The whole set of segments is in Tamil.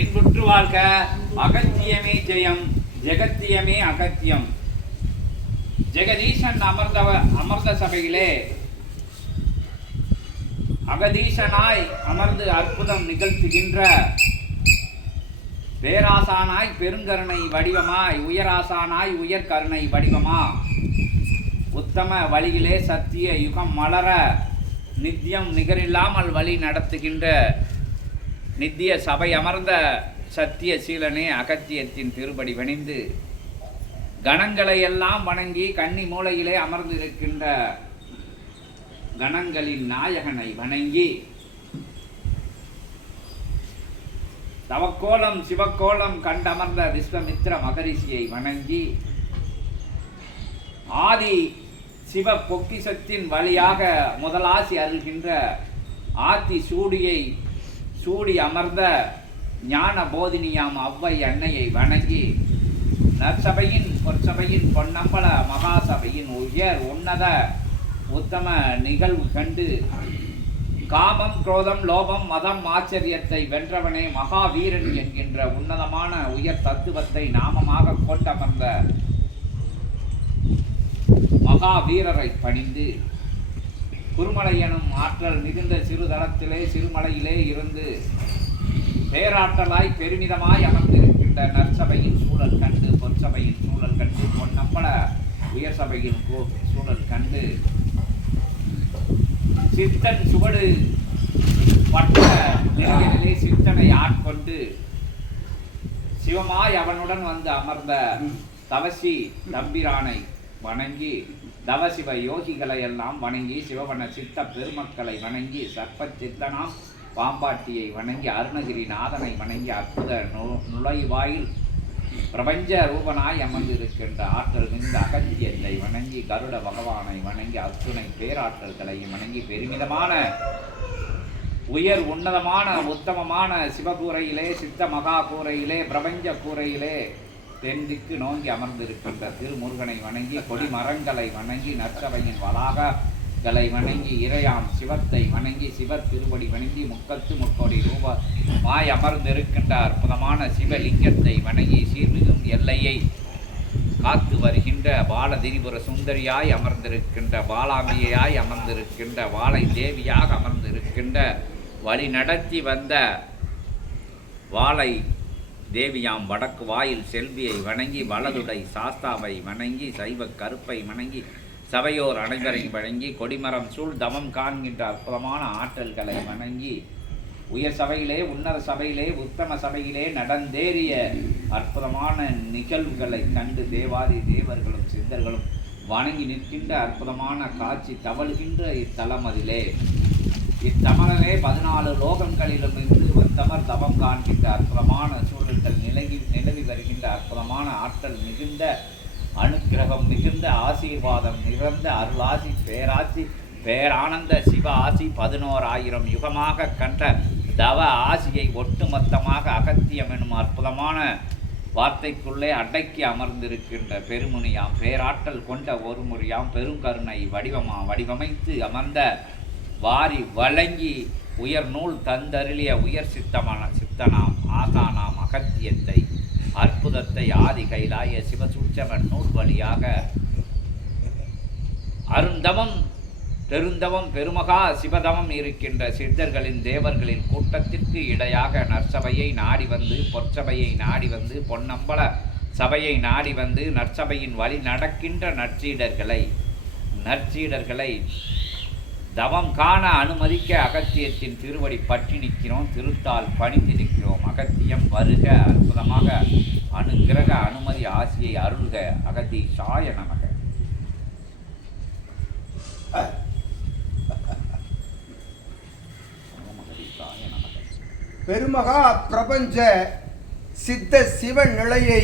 இன்புற்று வாழ்க அகத்தியமே ஜெயம் ஜெகத்தியமே அகத்தியம். ஜெகதீசன் அமர்ந்தவ அமர்ந்த சபையிலே அகதீசனாய் அமர்ந்து அற்புதம் நிகழ்த்துகின்ற பேராசானாய் பெருங்கருணை வடிவமாய் உயராசானாய் உயர் கருணை வடிவமா. உத்தம வழியிலே சத்திய யுகம் மலர நித்தியம் நிகரில்லாமல் வழி நடத்துகின்ற நித்திய சபை அமர்ந்த சத்திய சீலனே அகத்தியத்தின் திருப்படி வணிந்து கணங்களை எல்லாம் வணங்கி கன்னி மூலையிலே அமர்ந்திருக்கின்ற கணங்களின் நாயகனை வணங்கி தவக்கோலம் சிவக்கோலம் கண்டமர்ந்த விஸ்வமித்ர மகரிஷியை வணங்கி ஆதி சிவ பொக்கிசத்தின் வழியாக முதலாசி அருள்கின்ற ஆத்தி சூடியை சூடி அமர்ந்த ஞான போதினியாம் அவ்வை அன்னையை வணங்கி நற்சபையின் பொற்சபையின் பொன்னம்பல மகாசபையின் உயர் உன்னத உத்தம நிகழ்வு கண்டு காமம் குரோதம் லோபம் மதம் ஆச்சரியத்தை வென்றவனே மகாவீரன் என்கின்ற உன்னதமான உயர் தத்துவத்தை நாமமாக கொண்டமர்ந்த மகாவீரரை பணிந்து குருமலை எனும் ஆற்றல் மிகுந்த சிறுதளத்திலே சிறுமலையிலே இருந்து பேராற்றலாய் பெருமிதமாய் அமர்ந்திருக்கின்ற நற்சபையின் சூழல் கண்டு பொற்சபையின் சூழல் கண்டு பொன்னம்பல உயர் சபையின் கூ- சூழல் கண்டு. சித்தன் சுவடு பட்ட நிலையிலே சித்தனை ஆட்கொண்டு சிவமாய் அவனுடன் வந்து அமர்ந்த தவசி தம்பிரானை வணங்கி தவசிவ யோகிகளை எல்லாம் வணங்கி சிவவன சித்த பெருமக்களை வணங்கி சர்ப்ப சித்தனாம் பாம்பாட்டியை வணங்கி அருணகிரி நாதனை வணங்கி அற்புத நு- நுழைவாயில் பிரபஞ்ச ரூபனாய் அமர்ந்திருக்கின்ற ஆற்றல் மிகுந்த அகத்தியத்தை வணங்கி கருட பகவானை வணங்கி அத்துணை பேராற்றல்களை வணங்கி பெருமிதமான உயர் உன்னதமான உத்தமமான சிவகூரையிலே சித்த மகா கூரையிலே பிரபஞ்ச கூரையிலே தென்திக்கு நோங்கி அமர்ந்திருக்கின்ற திருமுருகனை வணங்கி கொடி மரங்களை வணங்கி நற்சபையின் வளாகங்களை வணங்கி இறையாம் சிவத்தை வணங்கி சிவர் திருவடி வணங்கி முக்கத்து முக்கோடி ரூபா மாய் அமர்ந்திருக்கின்ற அற்புதமான சிவலிங்கத்தை வணங்கி சீர்மிகும் எல்லையை காத்து வருகின்ற பாலதிரிபுர சுந்தரியாய் அமர்ந்திருக்கின்ற பாலாம்பிகையாய் அமர்ந்திருக்கின்ற வாழை தேவியாக அமர்ந்திருக்கின்ற வழி நடத்தி வந்த வாழை தேவியாம் வடக்கு வாயில் செல்வியை வணங்கி வலதுடை சாஸ்தாவை வணங்கி சைவ கருப்பை வணங்கி சபையோர் அனைவரையும் வணங்கி கொடிமரம் சூழ் தவம் காண்கின்ற அற்புதமான ஆற்றல்களை வணங்கி உயர் சபையிலே உன்னத சபையிலே உத்தம சபையிலே நடந்தேறிய அற்புதமான நிகழ்வுகளை கண்டு தேவாதி தேவர்களும் சித்தர்களும் வணங்கி நிற்கின்ற அற்புதமான காட்சி தவழ்கின்ற இத்தலம் அதிலே பதினாலு லோகங்களிலும் இருந்து வந்தவர் தவம் காண்கின்ற அற்புதமான சூழல்கள் நிலவி நிலவி வருகின்ற அற்புதமான ஆற்றல் மிகுந்த அனுக்கிரகம் மிகுந்த ஆசீர்வாதம் நிறந்த அருளாசி பேராசி பேரானந்த சிவ ஆசி பதினோராயிரம் யுகமாக கன்ற தவ ஆசியை ஒட்டுமொத்தமாக அகத்தியம் எனும் அற்புதமான வார்த்தைக்குள்ளே அடக்கி அமர்ந்திருக்கின்ற பெருமுனியாம் பேராற்றல் கொண்ட ஒரு முறையாம் பெருங்கருணை வடிவமாம் வடிவமைத்து அமர்ந்த வாரி வழங்கி உயர் நூல் தந்தருளிய உயர் சித்தமான சித்தனாம் ஆசானாம் அகத்தியத்தை அற்புதத்தை ஆதி கைலாய சிவசூச்சமன் நூல் வழியாக அருந்தவம் பெருந்தவம் பெருமகா சிவதமம் இருக்கின்ற சித்தர்களின் தேவர்களின் கூட்டத்திற்கு இடையாக நற்சபையை நாடி வந்து பொற்சபையை நாடி வந்து பொன்னம்பல சபையை நாடி வந்து நற்சபையின் வழி நடக்கின்ற நற்சீடர்களை நற்சீடர்களை தவம் காண அனுமதிக்க அகத்தியத்தின் திருவடி பற்றி நிற்கிறோம் திருத்தால் பணிந்து நிற்கிறோம். அகத்தியம் வருக அற்புதமாக அனுகிரக அனுமதி ஆசியை அருள்க அகதி சாய நமக. பெருமகா பிரபஞ்ச சித்த சிவ நிலையை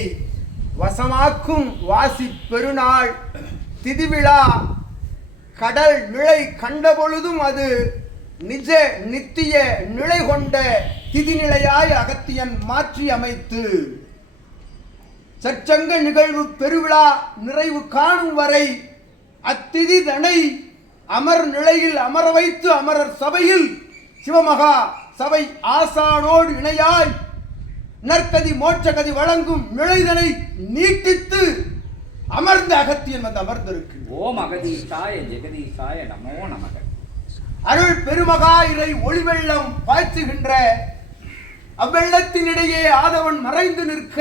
வசமாக்கும் வாசி பெருநாள் திதிவிழா கடல் நிலை கண்டபொழுதும் அது நிஜ நித்திய நிலை கொண்ட திதிநிலையாய் அகத்தியன் மாற்றி அமைத்து சச்சங்க நிகழ்வு பெருவிழா நிறைவு காணும் வரை அத்திதி தனை அமர் நிலையில் அமர வைத்து அமரர் சபையில் சிவமகா சபை ஆசானோடு இணையாய் நற்கதி மோட்சகதி வழங்கும் நிலைதனை நீட்டித்து அமர்ந்த அகத்தியன் வந்து அமர்ந்திருக்கு. ஓம் அகதீஷாய ஜெகதீஷாய நமோ நமக. அருள் பெருமகா இறை ஒளிவெள்ளம் பாய்ச்சுகின்ற அவ்வெள்ளத்தினிடையே ஆதவன் மறைந்து நிற்க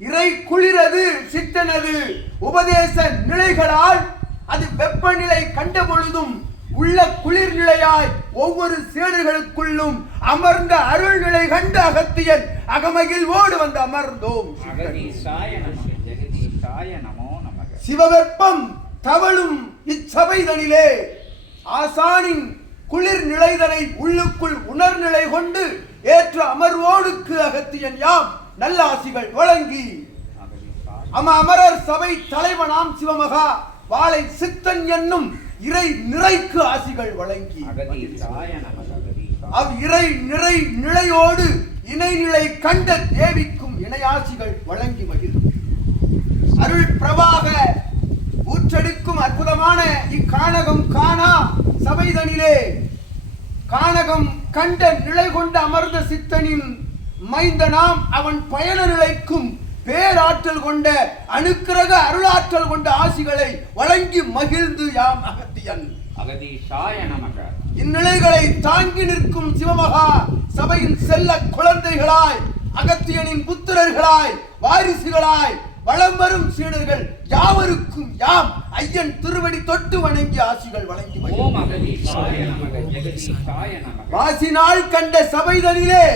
இறை குளிரது சித்தனது உபதேச நிலைகளால் அது வெப்பநிலை கண்ட பொழுதும் உள்ள குளிர் நிலையாய் ஒவ்வொரு சேடுகளுக்குள்ளும் அமர்ந்த அருள் நிலை கண்ட அகத்தியன் அகமகிழ்வோடு வந்து அமர்ந்தோம் அகதீஷாய நமக ஜெகதீஷாய நமோ நமக சிவவெப்பம் தவழும் இச்சபைதனிலே ஆசானின் குளிர் நிலைதனை உள்ளுக்குள் உணர்நிலை கொண்டு ஏற்ற அமர்வோடுக்கு அகத்தியன் யாம் நல்லாசிகள் வழங்கி. அம அமரர் சபை தலைவனாம் சிவமகா வாளை சித்தன் என்னும் இறை நிறைக்கு ஆசிகள் வழங்கி. அவ் இறை நிறை நிலையோடு இணைநிலை கண்ட தேவிக்கும் இணையாசிகள் வழங்கி மகிழ்ந்து அருள் பிரவாக ஊற்றெடுக்கும் அற்புதமான இக்கானகம் காணா சபைதனிலே. கானகம் கண்ட நிலை கொண்டு அமர்ந்த சித்தனின் மைந்தனாம் அவன் பயண நிலைக்கும் பேராற்றல் கொண்ட அனுக்கிரக அருளாற்றல் கொண்ட ஆசிகளை வழங்கி மகிழ்ந்து யாம் அகத்தியன். இந்நிலைகளை தாங்கி நிற்கும் சிவமகா சபையின் செல்ல குழந்தைகளாய் அகத்தியனின் புத்திரர்களாய் வாரிசுகளாய் வளம் வரும் சீடர்கள் யாவருக்கும் யாம் ஐயன் திருவடி தொட்டு வணங்கி ஆசிகள் வழங்கி வாசினால் கண்ட சபைதனிலே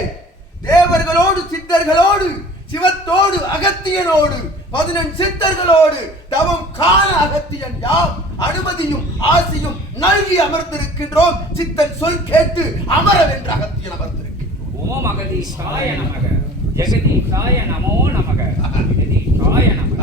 தேவர்களோடு சித்தர்களோடு சிவத்தோடு அகத்தியனோடு பதினெண் சித்தர்களோடு தவம் காண அகத்தியன் யாம் அனுமதியும் ஆசியும் நல்கி அமர்ந்திருக்கின்றோம். சித்தன் சொல் கேட்டு அமர வென்ற அகத்தியன் அமர்ந்திருக்கின்றோம். ஓம் அகதீஷாய நமக. జగదీశాయ నమో నమగ జగదీశాయ నమగ